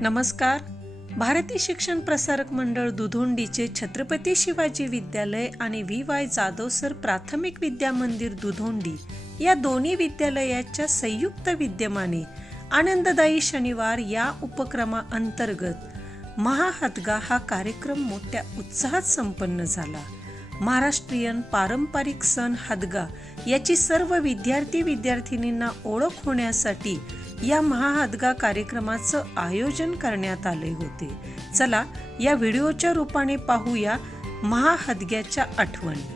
नमस्कार. भारतीय शिक्षण प्रसारक मंडळ दुधोंडीचे छत्रपती शिवाजी विद्यालय आणि व्ही वाय जाधव सर प्राथमिक विद्या मंदिर दुधोंडी या दोन्ही विद्यालयाच्या संयुक्त विद्यमाने आनंददायी शनिवार या उपक्रमाअंतर्गत महाहदगा हा कार्यक्रम मोठ्या उत्साहात संपन्न झाला. महाराष्ट्रीयन पारंपरिक सण हदगा याची सर्व विद्यार्थी विद्यार्थिनींना ओळख होण्यासाठी या महाहदगा कार्यक्रमाचं आयोजन करण्यात आले होते. चला या व्हिडिओच्या रूपाने पाहूया महाहदग्याच्या आठवणी.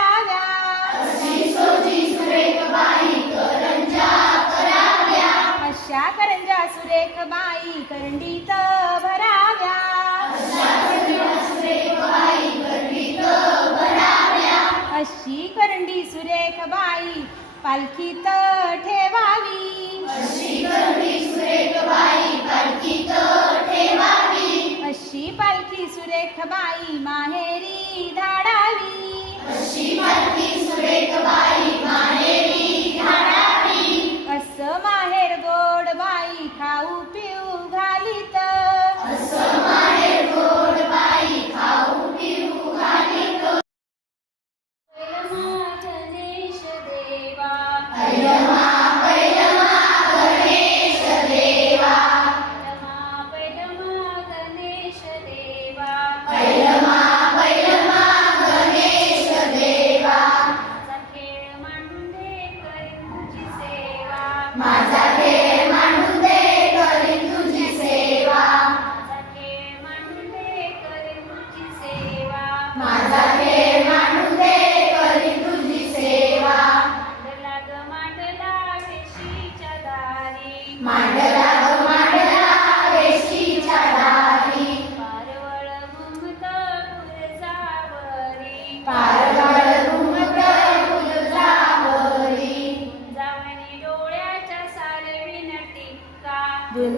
अशा करंजा सुरेख बाई करंडीत भराव्या. अशी करंडी सुरेख बाई पालखीत ठेवावी. अशी पालखी सुरेख बाई धाडावी असं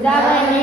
That.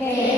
Okay.